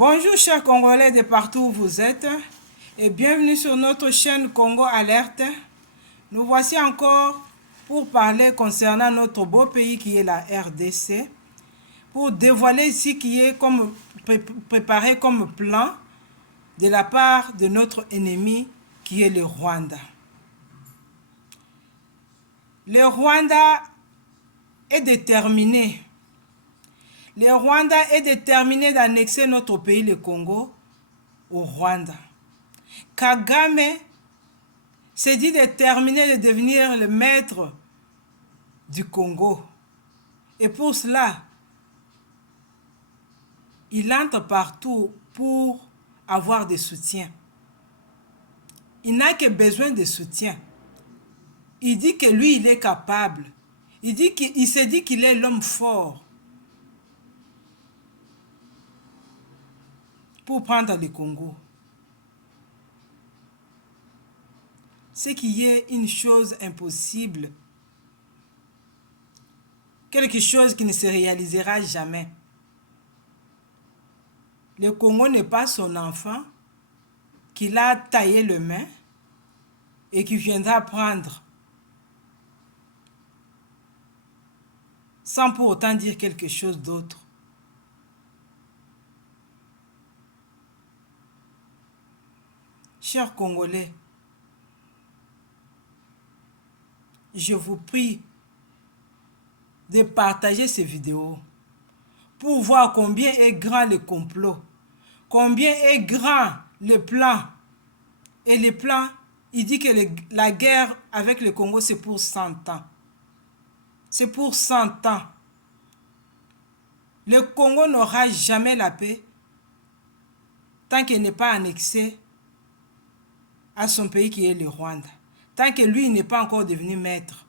Bonjour chers Congolais de partout où vous êtes et bienvenue sur notre chaîne Congo Alerte. Nous voici encore pour parler concernant notre beau pays qui est la RDC, pour dévoiler ce qui est préparé comme plan de la part de notre ennemi qui est le Rwanda. Le Rwanda est déterminé. Le Rwanda est déterminé d'annexer notre pays, le Congo, au Rwanda. Kagame s'est dit déterminé de devenir le maître du Congo. Et pour cela, il entre partout pour avoir des soutiens. Il n'a que besoin de soutien. Il dit que lui, il est capable. Il se dit qu'il est l'homme fort pour prendre le Congo. C'est qu'il y ait une chose impossible, quelque chose qui ne se réalisera jamais. Le Congo n'est pas son enfant qu'il a taillé le main et qui viendra prendre sans pour autant dire quelque chose d'autre. Chers Congolais, je vous prie de partager ces vidéos pour voir combien est grand le complot, combien est grand le plan. Et le plan, il dit que la guerre avec le Congo, c'est pour 100 ans. C'est pour 100 ans. Le Congo n'aura jamais la paix tant qu'il n'est pas annexé à son pays qui est le Rwanda. Tant que lui n'est pas encore devenu maître.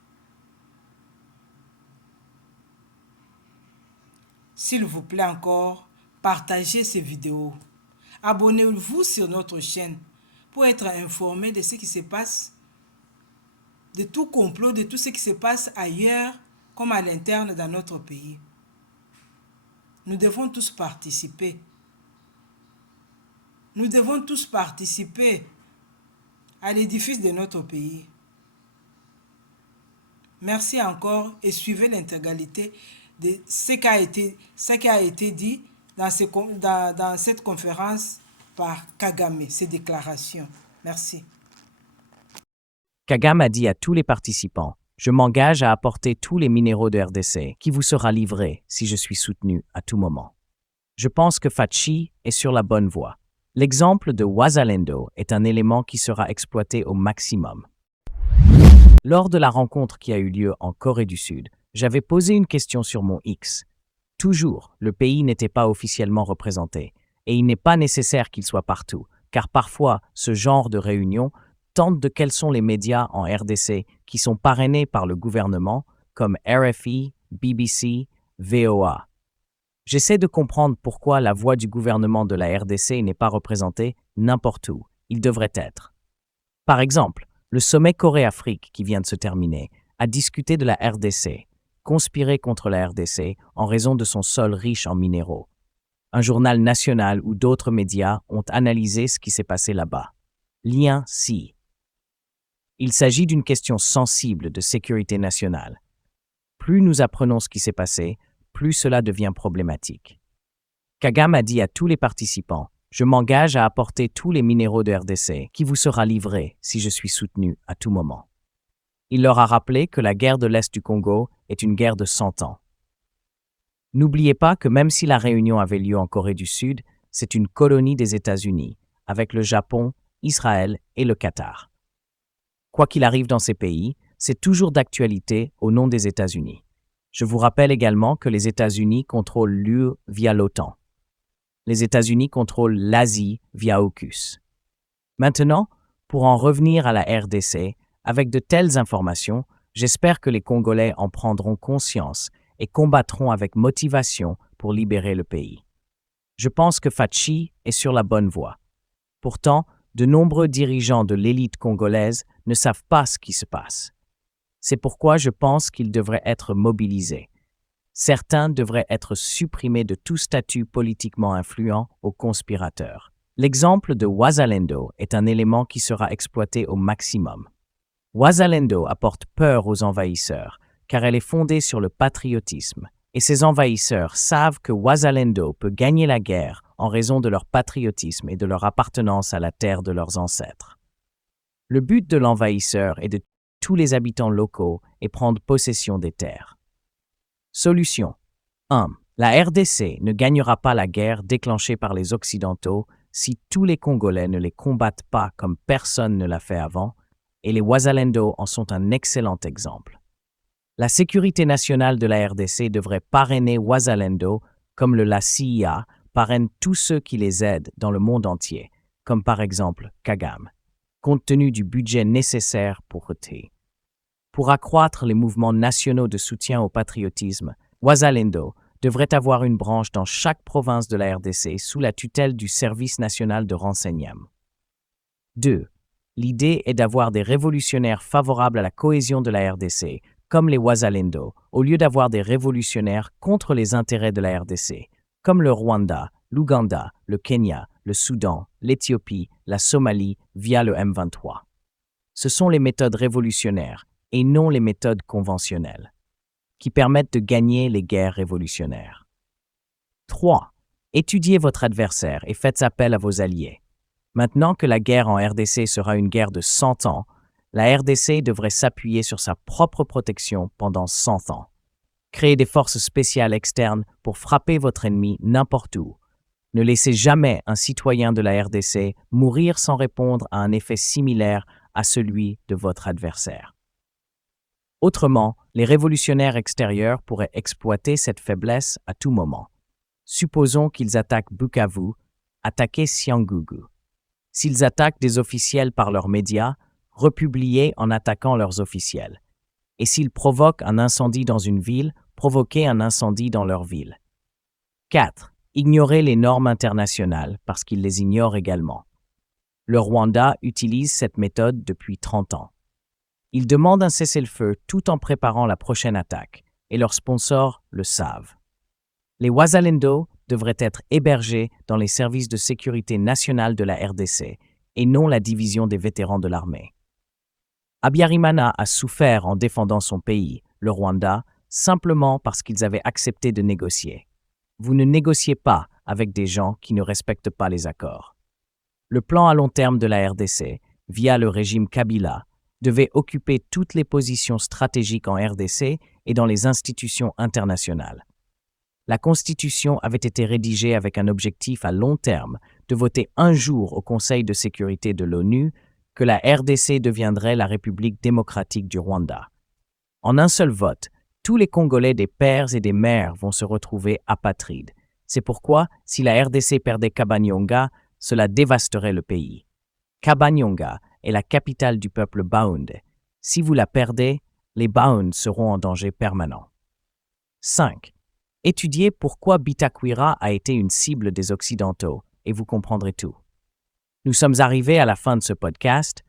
S'il vous plaît encore, partagez ces vidéos. Abonnez-vous sur notre chaîne pour être informé de ce qui se passe, de tout complot, de tout ce qui se passe ailleurs comme à l'interne dans notre pays. Nous devons tous participer. Nous devons tous participer à l'édifice de notre pays. Merci encore et suivez l'intégralité de ce qui a été dit dans cette conférence par Kagame, ces déclarations. Merci. Kagame a dit à tous les participants, « Je m'engage à apporter tous les minéraux de RDC qui vous sera livré si je suis soutenu à tout moment. » Je pense que Fachi est sur la bonne voie. L'exemple de Wazalendo est un élément qui sera exploité au maximum. Lors de la rencontre qui a eu lieu en Corée du Sud, j'avais posé une question sur mon X. Toujours, le pays n'était pas officiellement représenté, et il n'est pas nécessaire qu'il soit partout, car parfois, ce genre de réunion tente de quels sont les médias en RDC qui sont parrainés par le gouvernement, comme RFI, BBC, VOA. J'essaie de comprendre pourquoi la voix du gouvernement de la RDC n'est pas représentée n'importe où. Il devrait être. Par exemple, le sommet Corée-Afrique qui vient de se terminer a discuté de la RDC, conspiré contre la RDC en raison de son sol riche en minéraux. Un journal national ou d'autres médias ont analysé ce qui s'est passé là-bas. Lien ci. Il s'agit d'une question sensible de sécurité nationale. Plus nous apprenons ce qui s'est passé, plus cela devient problématique. Kagame a dit à tous les participants, « Je m'engage à apporter tous les minéraux de RDC qui vous sera livré si je suis soutenu à tout moment. » Il leur a rappelé que la guerre de l'Est du Congo est une guerre de 100 ans. N'oubliez pas que même si la réunion avait lieu en Corée du Sud, c'est une colonie des États-Unis, avec le Japon, Israël et le Qatar. Quoi qu'il arrive dans ces pays, c'est toujours d'actualité au nom des États-Unis. Je vous rappelle également que les États-Unis contrôlent l'UE via l'OTAN. Les États-Unis contrôlent l'Asie via AUKUS. Maintenant, pour en revenir à la RDC, avec de telles informations, j'espère que les Congolais en prendront conscience et combattront avec motivation pour libérer le pays. Je pense que Fachi est sur la bonne voie. Pourtant, de nombreux dirigeants de l'élite congolaise ne savent pas ce qui se passe. C'est pourquoi je pense qu'ils devraient être mobilisés. Certains devraient être supprimés de tout statut politiquement influent aux conspirateurs. L'exemple de Wazalendo est un élément qui sera exploité au maximum. Wazalendo apporte peur aux envahisseurs, car elle est fondée sur le patriotisme, et ces envahisseurs savent que Wazalendo peut gagner la guerre en raison de leur patriotisme et de leur appartenance à la terre de leurs ancêtres. Le but de l'envahisseur est de tuer tous les habitants locaux et prendre possession des terres. Solution 1. La RDC ne gagnera pas la guerre déclenchée par les Occidentaux si tous les Congolais ne les combattent pas comme personne ne l'a fait avant, et les Wazalendo en sont un excellent exemple. La sécurité nationale de la RDC devrait parrainer Wazalendo comme la CIA parraine tous ceux qui les aident dans le monde entier, comme par exemple Kagame, compte tenu du budget nécessaire pour ôter. Pour accroître les mouvements nationaux de soutien au patriotisme, Wazalendo devrait avoir une branche dans chaque province de la RDC sous la tutelle du Service national de renseignement. 2. L'idée est d'avoir des révolutionnaires favorables à la cohésion de la RDC, comme les Wazalendo, au lieu d'avoir des révolutionnaires contre les intérêts de la RDC, comme le Rwanda, l'Ouganda, le Kenya, le Soudan, l'Éthiopie, la Somalie via le M23. Ce sont les méthodes révolutionnaires, et non les méthodes conventionnelles, qui permettent de gagner les guerres révolutionnaires. 3. Étudiez votre adversaire et faites appel à vos alliés. Maintenant que la guerre en RDC sera une guerre de 100 ans, la RDC devrait s'appuyer sur sa propre protection pendant 100 ans. Créez des forces spéciales externes pour frapper votre ennemi n'importe où. Ne laissez jamais un citoyen de la RDC mourir sans répondre à un effet similaire à celui de votre adversaire. Autrement, les révolutionnaires extérieurs pourraient exploiter cette faiblesse à tout moment. Supposons qu'ils attaquent Bukavu, attaquez Cyangugu. S'ils attaquent des officiels par leurs médias, republiez en attaquant leurs officiels. Et s'ils provoquent un incendie dans une ville, provoquez un incendie dans leur ville. 4. Ignorez les normes internationales parce qu'ils les ignorent également. Le Rwanda utilise cette méthode depuis 30 ans. Ils demandent un cessez-le-feu tout en préparant la prochaine attaque, et leurs sponsors le savent. Les Wazalendo devraient être hébergés dans les services de sécurité nationale de la RDC et non la division des vétérans de l'armée. Habyarimana a souffert en défendant son pays, le Rwanda, simplement parce qu'ils avaient accepté de négocier. Vous ne négociez pas avec des gens qui ne respectent pas les accords. Le plan à long terme de la RDC, via le régime Kabila, devait occuper toutes les positions stratégiques en RDC et dans les institutions internationales. La Constitution avait été rédigée avec un objectif à long terme de voter un jour au Conseil de sécurité de l'ONU que la RDC deviendrait la République démocratique du Rwanda. En un seul vote, tous les Congolais des pères et des mères vont se retrouver apatrides. C'est pourquoi, si la RDC perdait Kabanyonga, cela dévasterait le pays. Kabanyonga est la capitale du peuple Baoundé. Si vous la perdez, les Baoundés seront en danger permanent. 5. Étudiez pourquoi Bitakwira a été une cible des Occidentaux et vous comprendrez tout. Nous sommes arrivés à la fin de ce podcast.